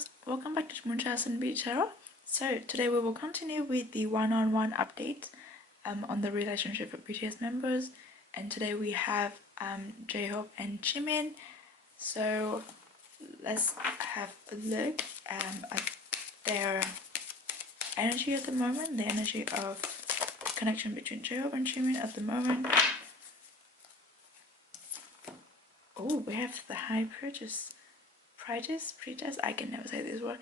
loves, welcome back to MoonChild Serendipity Tarot. So today we will continue with the one-on-one updates on the relationship of BTS members, and today we have J-Hope and Jimin. So let's have a look at their energy at the moment, the energy of connection between J-Hope and Jimin at the moment. Oh, we have the High Priestess. I can never say this word.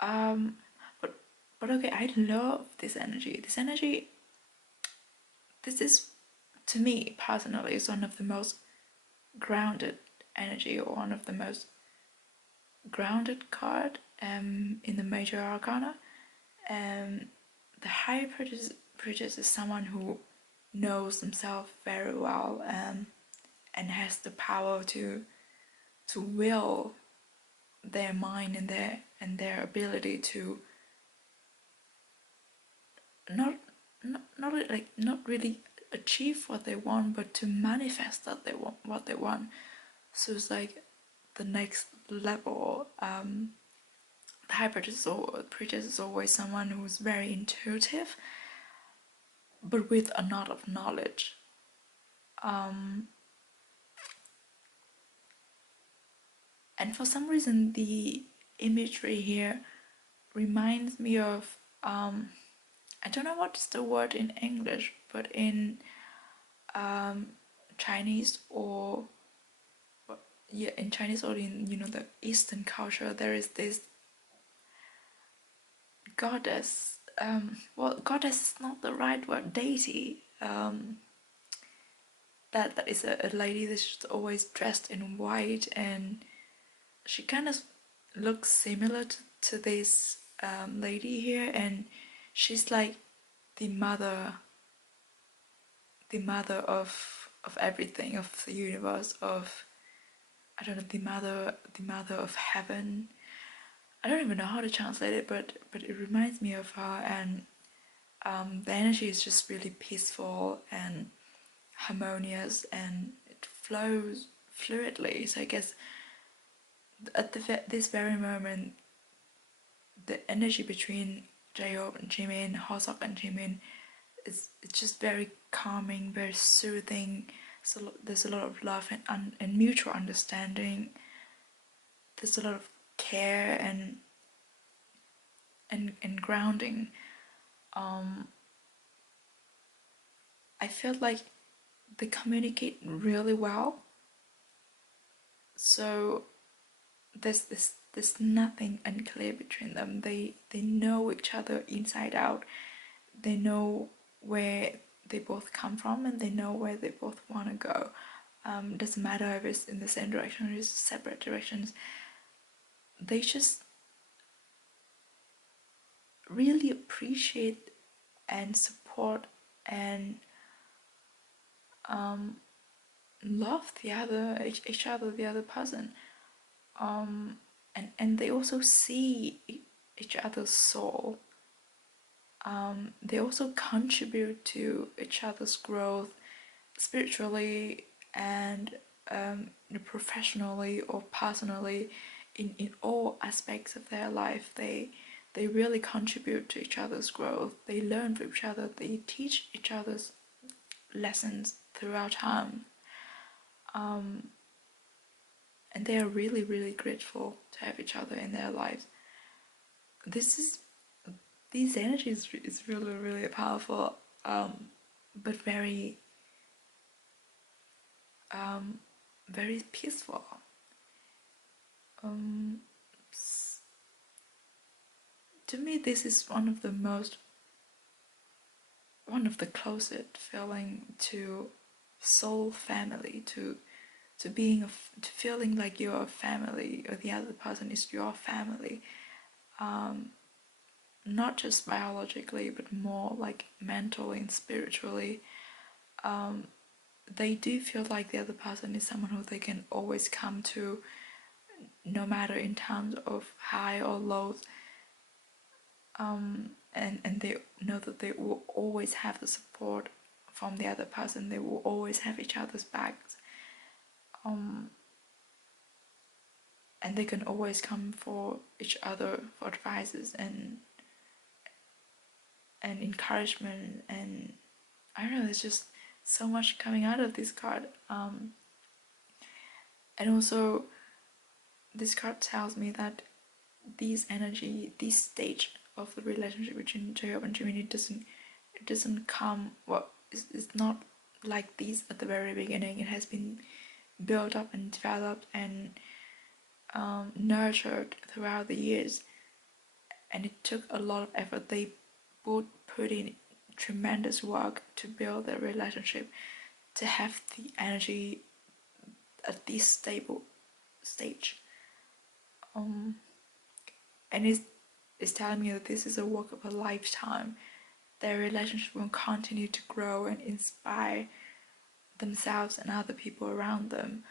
But okay, I love this energy. This is, to me personally, is one of the most grounded energy, or one of the most grounded card in the major arcana. The High Priestess is someone who knows themselves very well and has the power to will their mind and their ability to not really achieve what they want, but to manifest that they want what they want. So it's like the next level. The High Priestess is always someone who's very intuitive, but with a lot of knowledge. And for some reason, the imagery here reminds me of I don't know what is the word in English, but in Chinese or in Chinese or in the Eastern culture, there is this goddess. Well, goddess is not the right word. Deity. That is a lady that's always dressed in white, and she kind of looks similar to this lady here, and she's like the mother of everything, of the universe, of, I don't know, the mother of heaven. I don't even know how to translate it, but it reminds me of her, and the energy is just really peaceful and harmonious, and it flows fluidly. So I guess at this very moment, the energy between J-Hope and Jimin, Hosok and Jimin, it's just very calming, very soothing. So there's a lot of love and mutual understanding. There's a lot of care and grounding. I feel like they communicate really well. So there's nothing unclear between them. They know each other inside out. They know where they both come from, and they know where they both want to go. Doesn't matter if it's in the same direction or it's separate directions. They just really appreciate and support and love each other, the other person. And they also see each other's soul. They also contribute to each other's growth spiritually and professionally or personally, in all aspects of their life. They really contribute to each other's growth. They learn from each other. They teach each other's lessons throughout time. And they are really, really grateful to have each other in their lives. These energies is really, really powerful, but very, very peaceful. To me, this is one of the closest feeling to soul family, to feeling like you're a family, or the other person is your family. Not just biologically, but more like mentally and spiritually. They do feel like the other person is someone who they can always come to, no matter in terms of high or lows. And they know that they will always have the support from the other person. They will always have each other's backs. and they can always come for each other for advices and encouragement, and I don't know, there's just so much coming out of this card. And also this card tells me that this energy, this stage of the relationship between Jacob and Jimin, it doesn't come, well, it's not like this at the very beginning. It has been built up and developed and nurtured throughout the years, and it took a lot of effort. They both put in tremendous work to build their relationship, to have the energy at this stable stage. And it's telling me that this is a work of a lifetime. Their relationship will continue to grow and inspire themselves and other people around them.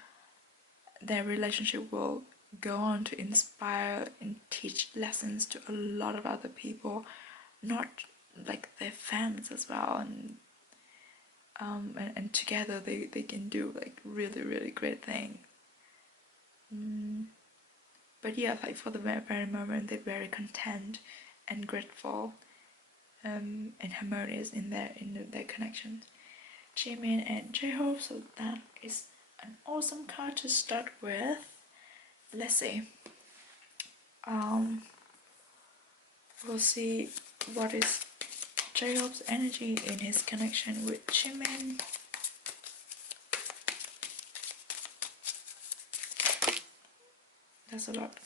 Their relationship will go on to inspire and teach lessons to a lot of other people, not like their fans as well, and together they can do like really, really great things. But yeah, like for the very moment, they're very content and grateful, and harmonious in their connections. Jimin and J-Hope, so that is an awesome card to start with. Let's see. We'll see what is J-Hope's energy in his connection with Jimin. That's a lot.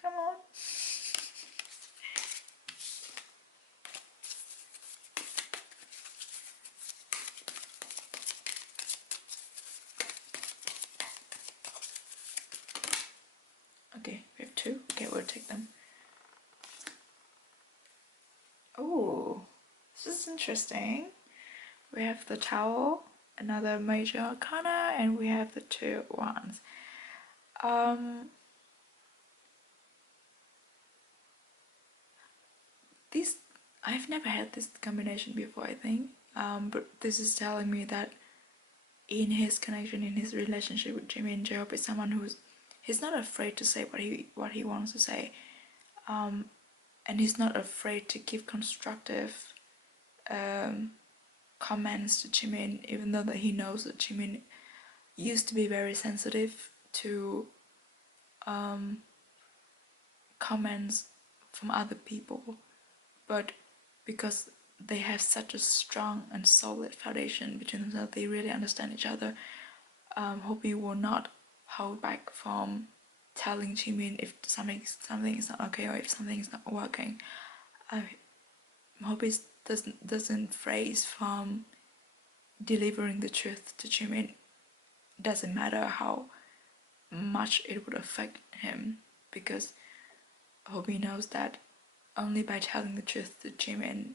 Come on. Okay, we have two. Okay, we'll take them. Oh, this is interesting. We have the Tower, another major arcana, and we have the two wands. This, I've never had this combination before, I think. But this is telling me that in his connection, in his relationship with Jimin, J-Hope is someone he's not afraid to say what he wants to say, and he's not afraid to give constructive comments to Jimin, even though that he knows that Jimin used to be very sensitive to comments from other people, but because they have such a strong and solid foundation between themselves, they really understand each other. Hobie will not hold back from telling Jimin if something is not okay or if something is not working. Hobie doesn't phrase from delivering the truth to Jimin. Doesn't matter how much it would affect him, because Hobie knows that only by telling the truth to Jimin,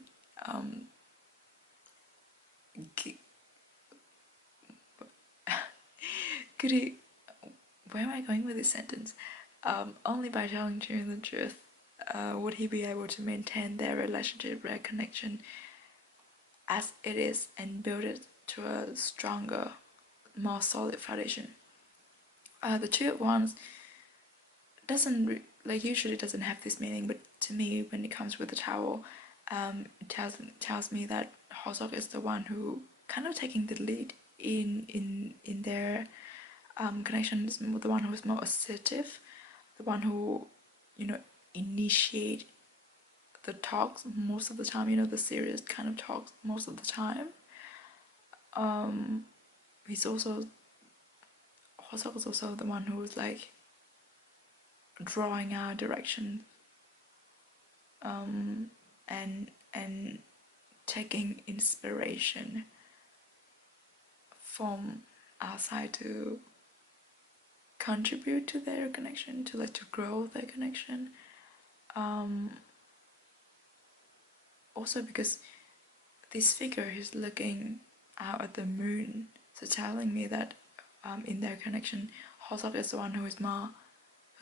could he? Where am I going with this sentence? Only by telling Jimin the truth would he be able to maintain their relationship, their connection as it is, and build it to a stronger, more solid foundation. The two of wands doesn't usually doesn't have this meaning, but to me, when it comes with the towel, it tells me that Hosok is the one who kind of taking the lead in their connection, is the one who is more assertive, the one who initiate the talks most of the time, the serious kind of talks most of the time. He's also Hosok is also the one who is like drawing our direction, and taking inspiration from outside to contribute to their connection, to grow their connection. Also because this figure is looking out at the moon, so telling me that in their connection, Hosok is the one who's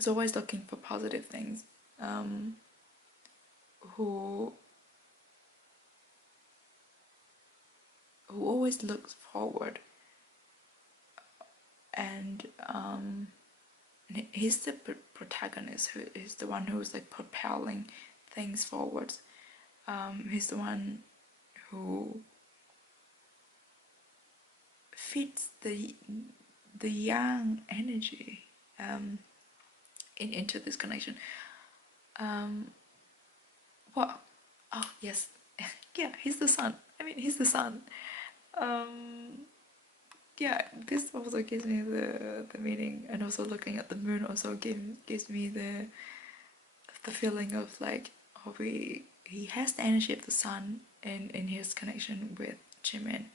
always looking for positive things, who always looks forward, and he's the protagonist, who is the one who's like propelling things forwards. He's the one who fits the yang energy into this connection. What? Oh yes, yeah, he's the sun. I mean, he's the sun. Yeah, this also gives me the meaning, and also looking at the moon also gives me the feeling of like, oh, he has the energy of the sun in his connection with Jimin.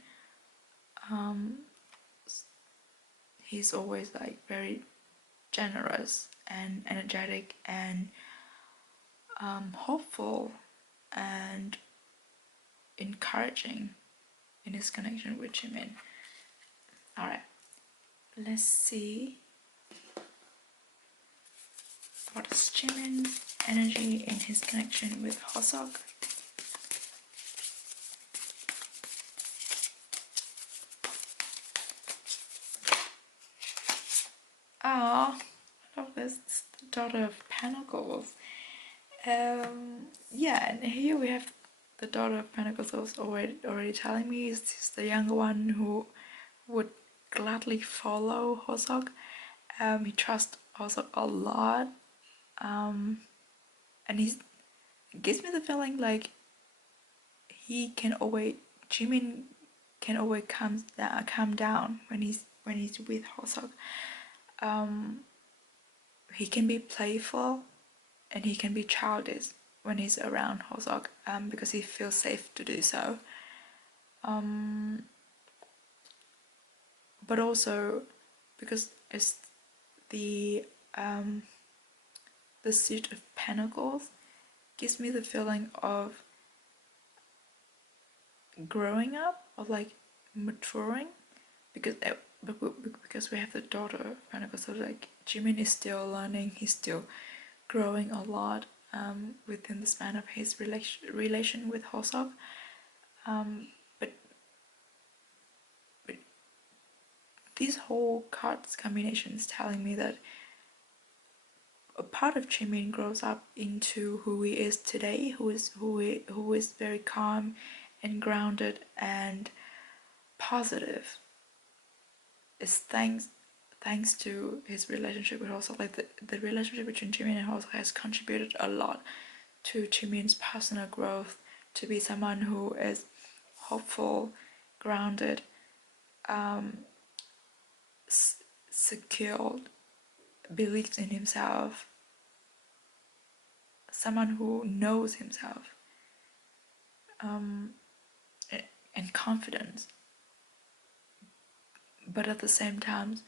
He's always like very generous and energetic and hopeful and encouraging in his connection with Jimin. Alright, let's see what is Jimin's energy in his connection with Hosok. Oh, I love this. It's the Daughter of Pentacles. Yeah, and here we have the Daughter of Pentacles also already telling me is the younger one who would gladly follow Hosok. He trusts Hosok a lot. And he gives me the feeling like Jimin can always calm down when he's with Hosok. He can be playful and he can be childish when he's around Hosok, because he feels safe to do so. But also because it's the Suit of Pentacles gives me the feeling of growing up, of like maturing, because we have the Daughter of Pentacles, so like Jimin is still learning, he's still growing a lot within the span of his relation with Hosok. But this whole cards combination is telling me that a part of Jimin grows up into who he is today, who is very calm and grounded and positive. Is thanks to his relationship with Hosok. Like the relationship between Jimin and Hosok has contributed a lot to Jimin's personal growth, to be someone who is hopeful, grounded, secure, believes in himself, someone who knows himself, and confident, but at the same time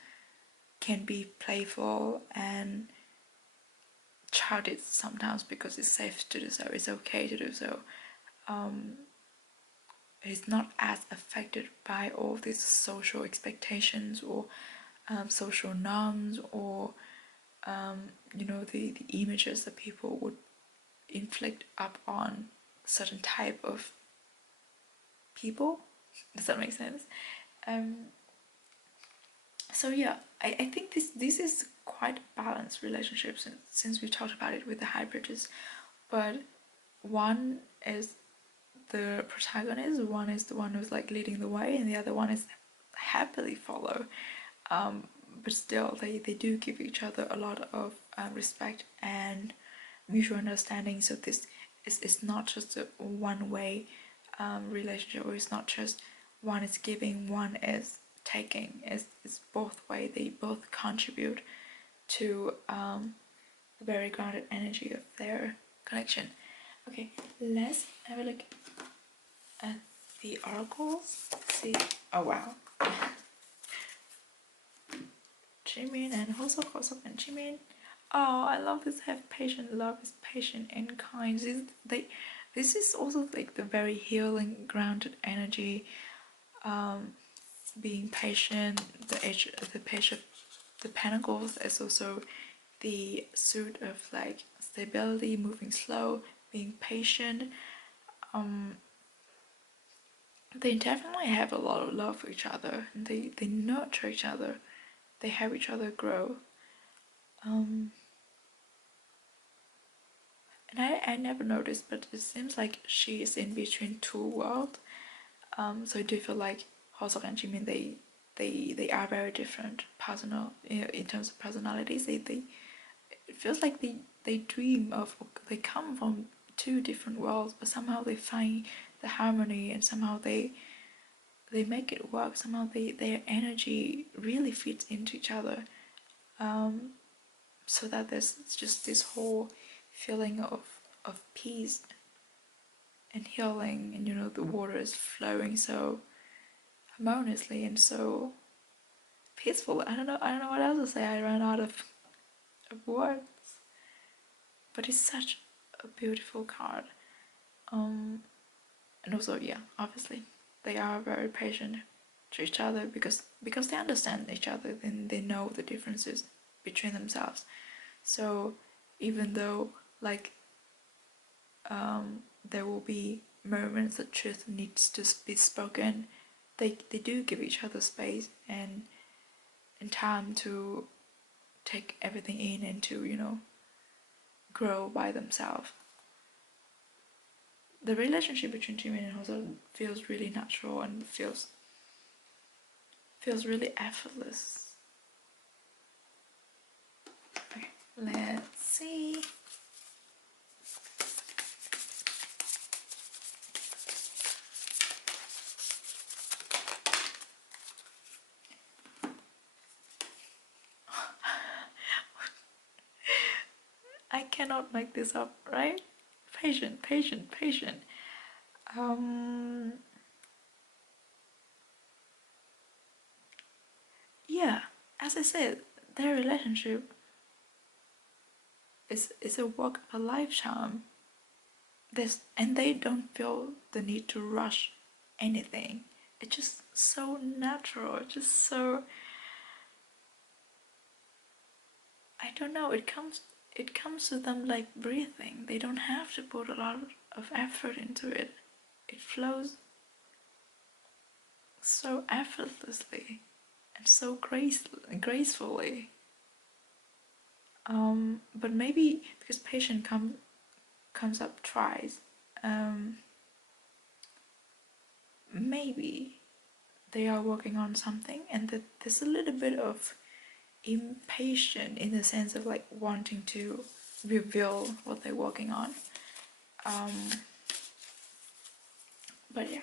can be playful and childish sometimes because it's safe to do so, it's okay to do so. He's not as affected by all these social expectations or social norms or the images that people would inflict up on certain type of people. Does that make sense? So yeah, I think this is quite a balanced relationship since we talked about it with the hybrids, but one is the protagonist, one is the one who's like leading the way, and the other one is happily follow. But still, they do give each other a lot of respect and mutual understanding. So this is not just a one-way relationship, or it's not just one is giving, one is taking. It's both way. They both contribute to the very grounded energy of their connection. Okay, let's have a look at the oracles. See, oh wow. Jimin and Hosok and Jimin. Oh, I love this. Have patient. Love is patient and kind. This is also like the very healing, grounded energy. Being patient. The page of the Pentacles is also the suit of like stability, moving slow, being patient. They definitely have a lot of love for each other, and they nurture each other. they help each other grow. And I never noticed, but it seems like she is in between two worlds. So I do feel like Hosok and Jimin, they are very different personal, in terms of personalities. It feels like they dream of, they come from two different worlds, but somehow they find the harmony, and somehow they make it work. Somehow their energy really fits into each other, so that there's just this whole feeling of peace and healing, and the water is flowing so harmoniously and so peaceful. I don't know what else to say. I ran out of words, but it's such a beautiful card. And also, yeah, obviously they are very patient to each other, because they understand each other, and they know the differences between themselves. So even though, like, there will be moments that truth needs to be spoken, they do give each other space and time to take everything in, and to grow by themselves. The relationship between Jimin and Hoseok feels really natural, and feels really effortless. Okay, let's see. I cannot make this up, right? Patient. Yeah, as I said, their relationship is a work of a lifetime. And they don't feel the need to rush anything. It's just so natural. It's just so, I don't know. It comes to them like breathing. They don't have to put a lot of effort into it. It flows so effortlessly and so gracefully. But maybe because patient comes up twice, maybe they are working on something, and that there's a little bit of impatient, in the sense of like wanting to reveal what they're working on. But yeah.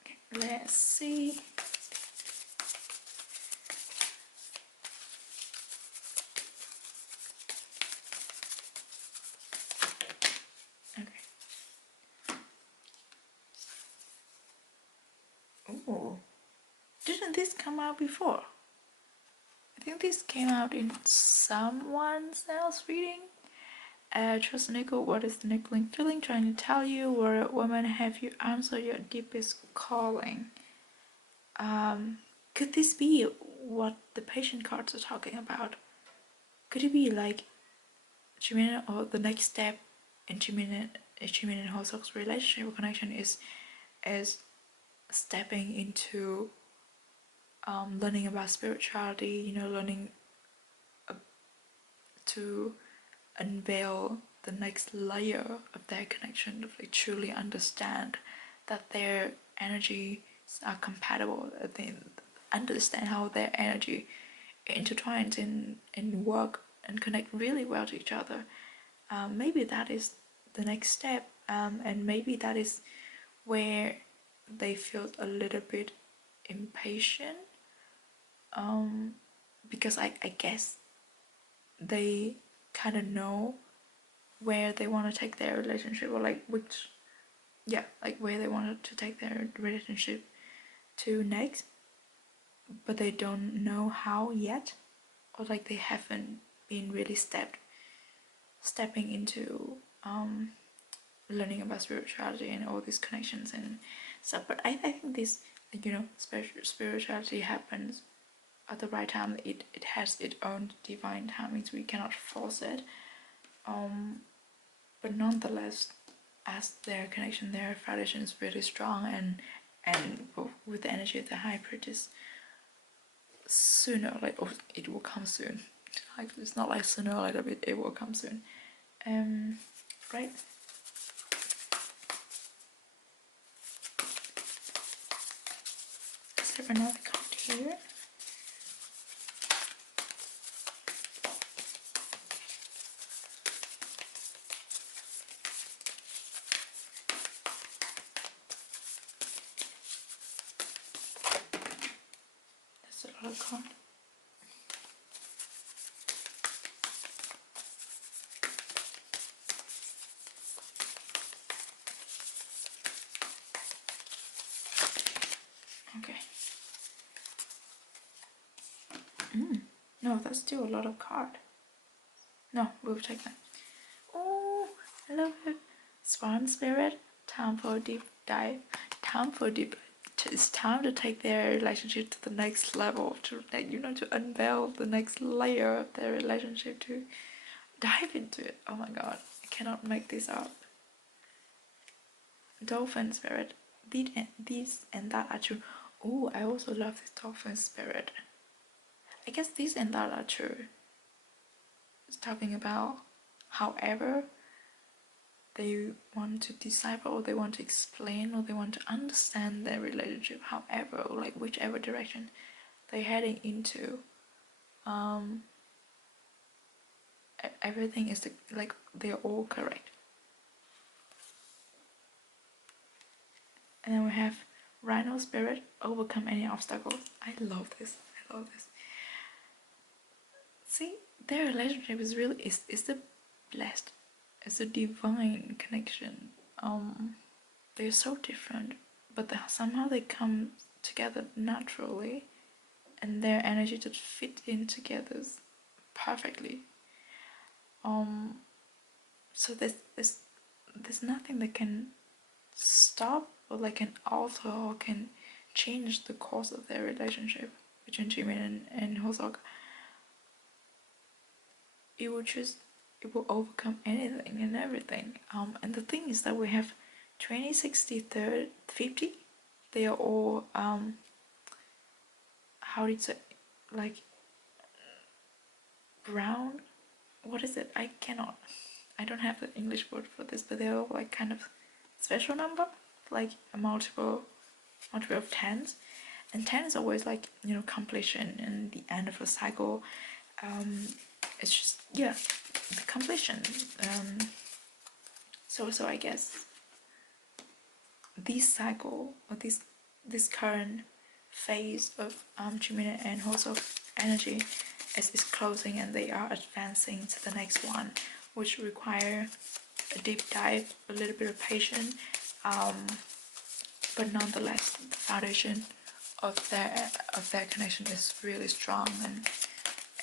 Okay, let's see. Okay. Oh, didn't this come out before? I think this came out in someone else's reading. Trust Nicole, what is the niggling feeling trying to tell you? Warrior woman, have you answered your deepest calling? Could this be what the patient cards are talking about? Could it be like Jimin, or the next step in Jimin and Hoseok's relationship or connection is stepping into learning about spirituality, learning to unveil the next layer of their connection, to like truly understand that their energies are compatible, that they understand how their energy intertwines in work and connect really well to each other. Maybe that is the next step, and maybe that is where they feel a little bit impatient, because I guess they kind of know where they want to take their relationship, or like where they want to take their relationship to next, but they don't know how yet, or like they haven't been really stepping into learning about spirituality and all these connections and stuff. But I think this, spirituality happens at the right time. It has its own divine timings. We cannot force it. But nonetheless, as their connection, their foundation is really strong, and with the energy of the high priestess sooner, like, oh, it will come soon. Like, it's not like sooner or later, but it will come soon. Right? Is there another card here? There's a lot of cards. Okay. No, that's still a lot of cards. No, we'll take that. Oh, I love it. Swan Spirit, time for a deep dive. Time for deep. It's time to take their relationship to the next level. To, you know, to unveil the next layer of their relationship. To dive into it. Oh my god, I cannot make this up. Dolphin Spirit. These and that are true. Oh, I also love this Dolphin Spirit. I guess these and that are true. It's talking about, however, they want to decipher, or they want to explain, or they want to understand their relationship, however, or like whichever direction they're heading into. Everything is like they're all correct. And then we have Rhino Spirit, overcome any obstacles. I love this. I love this. See, their relationship is really is the blessed. It's a divine connection. They're so different, but somehow they come together naturally, and their energy just fit in together perfectly. So there's nothing that can stop, or like can alter, or can change the course of their relationship between Jimin and Hosok. It will overcome anything and everything. And the thing is that we have 20, 60, 30, 50. They are all how do you say, like, brown. What is it? I don't have the English word for this, but they're all like kind of special number, like a multiple of tens. And 10 is always like, you know, completion and the end of a cycle. It's just, yeah, the completion. So I guess this cycle, or this current phase of Jimin and Hosok energy is closing, and they are advancing to the next one, which require a deep dive, a little bit of patience, but nonetheless the foundation of their connection is really strong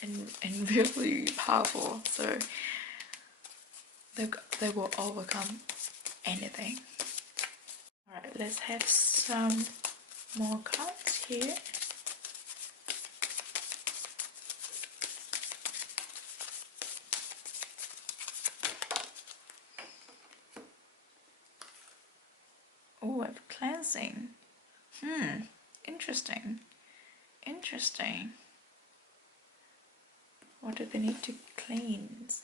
and really powerful. So they will overcome anything. Alright, let's have some more cards here. Oh, I have cleansing. Interesting. Interesting. What do they need to cleanse?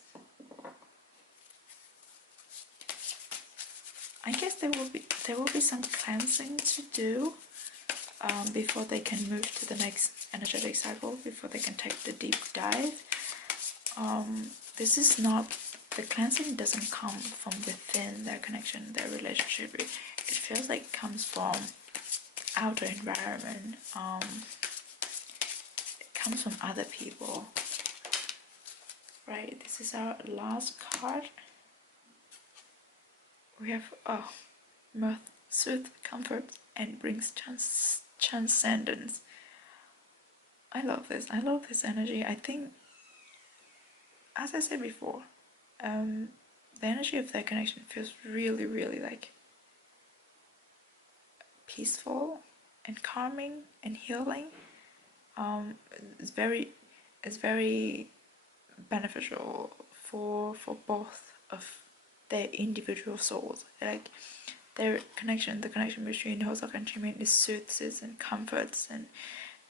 I guess there will be some cleansing to do before they can move to the next energetic cycle, before they can take the deep dive. This is not, the cleansing doesn't come from within their connection, their relationship. It feels like it comes from outer environment. It comes from other people. Right, this is our last card. We have mirth, soothe, comfort, and brings transcendence. I love this. I love this energy. I think, as I said before, the energy of their connection feels really, really like peaceful and calming and healing. It's very beneficial for both of their individual souls. Like the connection between Hosok and Jimin is soothes and comforts and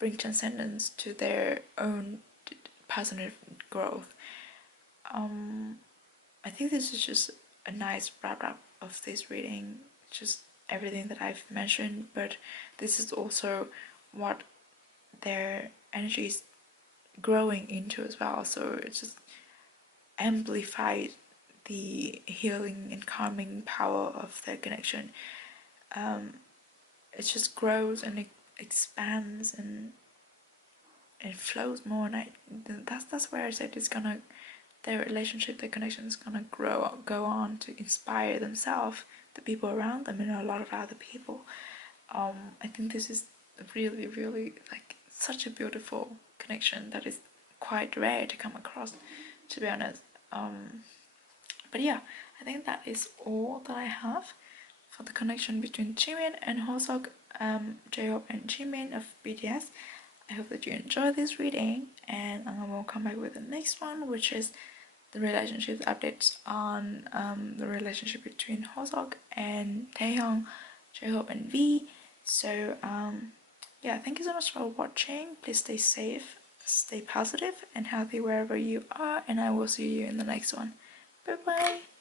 bring transcendence to their own personal growth. I think this is just a nice wrap up of this reading, just everything that I've mentioned, but this is also what their energy is growing into as well, so it just amplified the healing and calming power of their connection. It just grows and it expands and it flows more, and that's where I said it's gonna, their relationship, their connection is gonna go on to inspire themselves, the people around them, and a lot of other people. I think this is really, really like such a beautiful connection that is quite rare to come across, to be honest. But yeah, I think that is all that I have for the connection between Jimin and Hoseok, J-Hope and Jimin of BTS. I hope that you enjoyed this reading, and I will come back with the next one, which is the relationship updates on the relationship between Hoseok and Taehyung, J-Hope and V. So yeah, thank you so much for watching. Please stay safe, stay positive and healthy wherever you are, and I will see you in the next one. Bye bye.